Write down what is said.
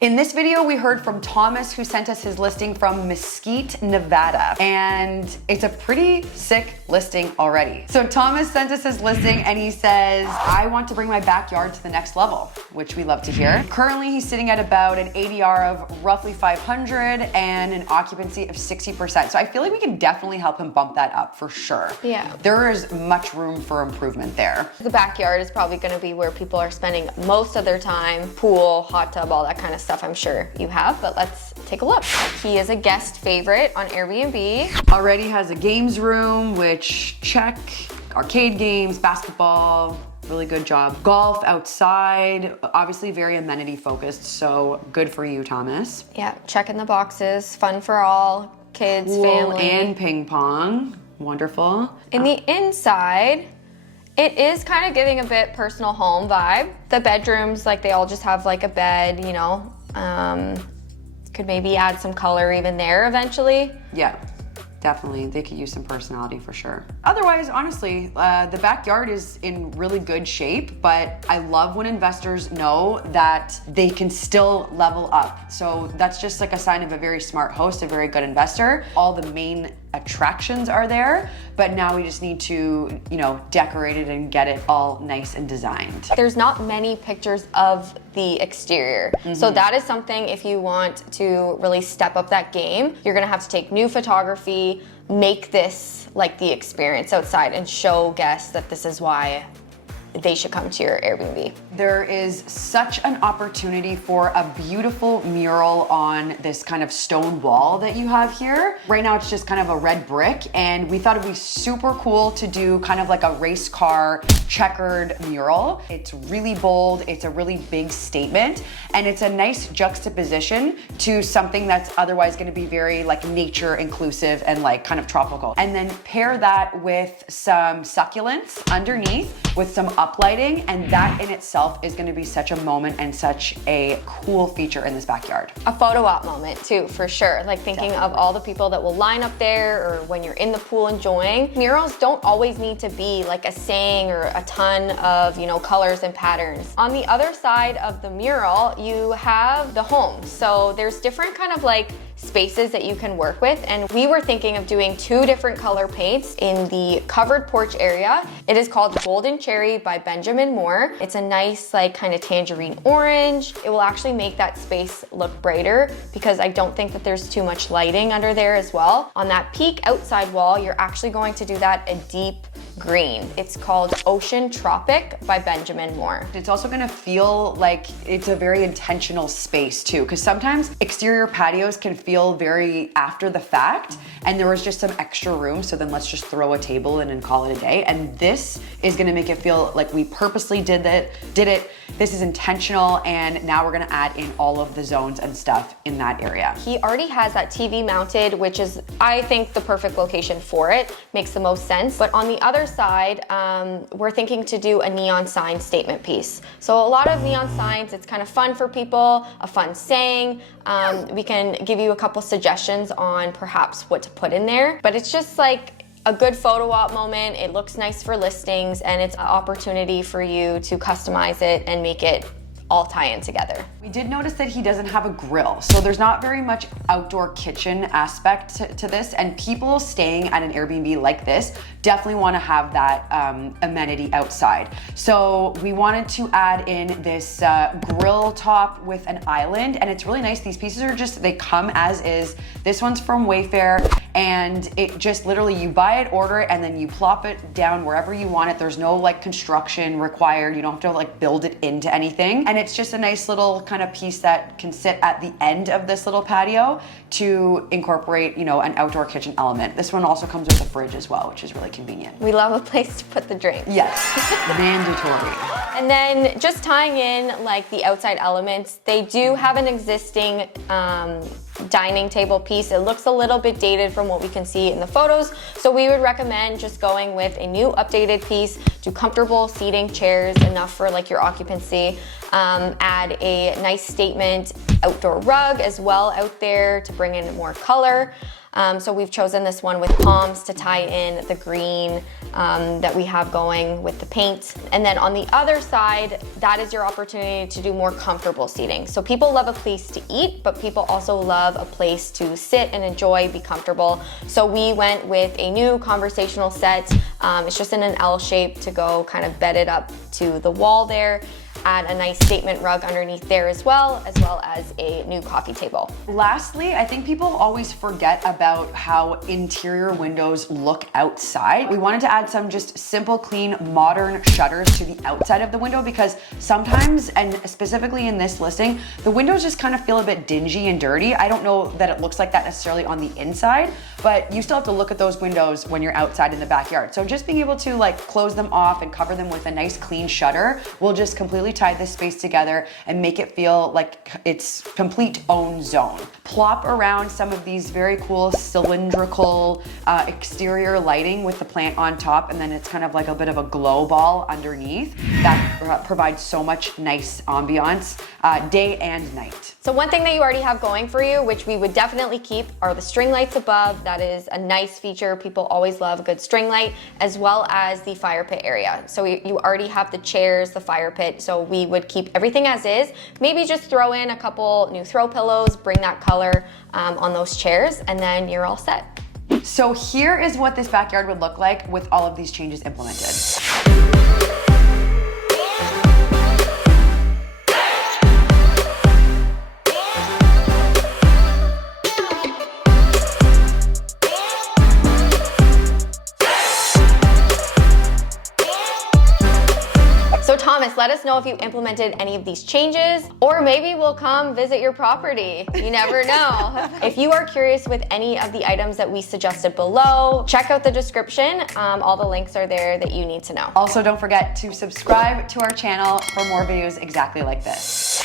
In this video, we heard from Thomas, who sent us his listing from Mesquite, Nevada, and it's a pretty sick listing already. So Thomas sent us his listing and he says, I want to bring my backyard to the next level, which we love to hear. Currently, he's sitting at about an ADR of roughly 500 and an occupancy of 60%. So I feel like we can definitely help him bump that up for sure. Yeah. There is much room for improvement there. The backyard is probably gonna be where people are spending most of their time. Pool, hot tub, all that kind of stuff I'm sure you have, but let's take a look. He is a guest favorite on Airbnb. Already has a games room, which check. Arcade games, basketball, really good job. Golf outside, obviously very amenity focused, so good for you, Thomas. Yeah, checking the boxes, fun for all, kids, Pool family. and ping pong, wonderful. In the inside, it is kind of giving a bit personal home vibe. The bedrooms, like they all just have like a bed, you know. Could maybe add some color even there eventually. Yeah. Definitely, they could use some personality for sure. Otherwise, honestly, the backyard is in really good shape, but I love when investors know that they can still level up. So that's just like a sign of a very smart host, a very good investor. All the main attractions are there, but now we just need to, you know, decorate it and get it all nice and designed. There's not many pictures of the exterior. So that is something, if you want to really step up that game, you're gonna have to take new photography, make this like the experience outside and show guests that this is why they should come to your Airbnb. There is such an opportunity for a beautiful mural on this kind of stone wall that you have here. Right now it's just kind of a red brick, and we thought it'd be super cool to do kind of like a race car checkered mural. It's really bold, it's a really big statement, and it's a nice juxtaposition to something that's otherwise gonna be very like nature inclusive and like kind of tropical. And then pair that with some succulents underneath with some uplighting, and that in itself is gonna be such a moment and such a cool feature in this backyard. A photo op moment too, for sure. Like thinking of all the people that will line up there or when you're in the pool enjoying. Murals don't always need to be like a saying or a ton of, you know, colors and patterns. On the other side of the mural, you have the home. So there's different kind of like spaces that you can work with, and we were thinking of doing 2 different color paints in the covered porch area. It is called Golden Cherry by Benjamin Moore. It's a nice like kind of tangerine orange. It will actually make that space look brighter because I don't think that there's too much lighting under there as well. On that peak outside wall, you're actually going to do that a deep green. It's called Ocean Tropic by Benjamin Moore. It's also gonna feel like it's a very intentional space too, because sometimes exterior patios can feel very after the fact, and there was just some extra room, so then let's just throw a table in and call it a day. And this is gonna make it feel like we purposely did it. This is intentional, and now we're gonna add in all of the zones and stuff in that area. He already has that TV mounted, which is, I think, the perfect location for it. Makes the most sense. But on the other side, we're thinking to do a neon sign statement piece. So a lot of neon signs, it's kind of fun for people, a fun saying. We can give you a couple suggestions on perhaps what to put in there, but it's just like a good photo op moment. It looks nice for listings, and it's an opportunity for you to customize it and make it all tie in together. We did notice that he doesn't have a grill, so there's not very much outdoor kitchen aspect to this, and people staying at an Airbnb like this definitely want to have that amenity outside. So we wanted to add in this grill top with an island, and it's really nice. These pieces are just, they come as is. This one's from Wayfair, and it just literally, you buy it, order it, and then you plop it down wherever you want it. There's no like construction required. You don't have to like build it into anything. And it's just a nice little kind of piece that can sit at the end of this little patio to incorporate, you know, an outdoor kitchen element. This one also comes with a fridge as well, which is really convenient. We love a place to put the drinks. Yes, mandatory. And then just tying in like the outside elements, they do have an existing dining table piece. It looks a little bit dated from what we can see in the photos, so we would recommend just going with a new updated piece. Do comfortable seating, chairs, enough for like your occupancy. Add a nice statement outdoor rug as well out there to bring in more color. So we've chosen this one with palms to tie in the green that we have going with the paint. And then on the other side, that is your opportunity to do more comfortable seating. So people love a place to eat, but people also love a place to sit and enjoy, be comfortable. So we went with a new conversational set. It's just in an L shape to go kind of bed it up to the wall there. Add a nice statement rug underneath there as well as a new coffee table. Lastly, I think people always forget about how interior windows look outside. We wanted to add some just simple, clean, modern shutters to the outside of the window because sometimes, and specifically in this listing, the windows just kind of feel a bit dingy and dirty. I don't know that it looks like that necessarily on the inside, but you still have to look at those windows when you're outside in the backyard. So just being able to like close them off and cover them with a nice clean shutter will just completely tie this space together and make it feel like it's complete own zone. Plop around some of these very cool cylindrical exterior lighting with the plant on top, and then it's kind of like a bit of a glow ball underneath that provides so much nice ambiance day and night. So one thing that you already have going for you, which we would definitely keep, are the string lights above. That is a nice feature. People always love a good string light, as well as the fire pit area. So you already have the chairs, the fire pit, so we would keep everything as is. Maybe just throw in a couple new throw pillows, bring that color on those chairs, and then you're all set. So here is what this backyard would look like with all of these changes implemented. So Thomas, let us know if you implemented any of these changes, or maybe we'll come visit your property. You never know. If you are curious with any of the items that we suggested below, check out the description. All the links are there that you need to know. Also, don't forget to subscribe to our channel for more videos exactly like this.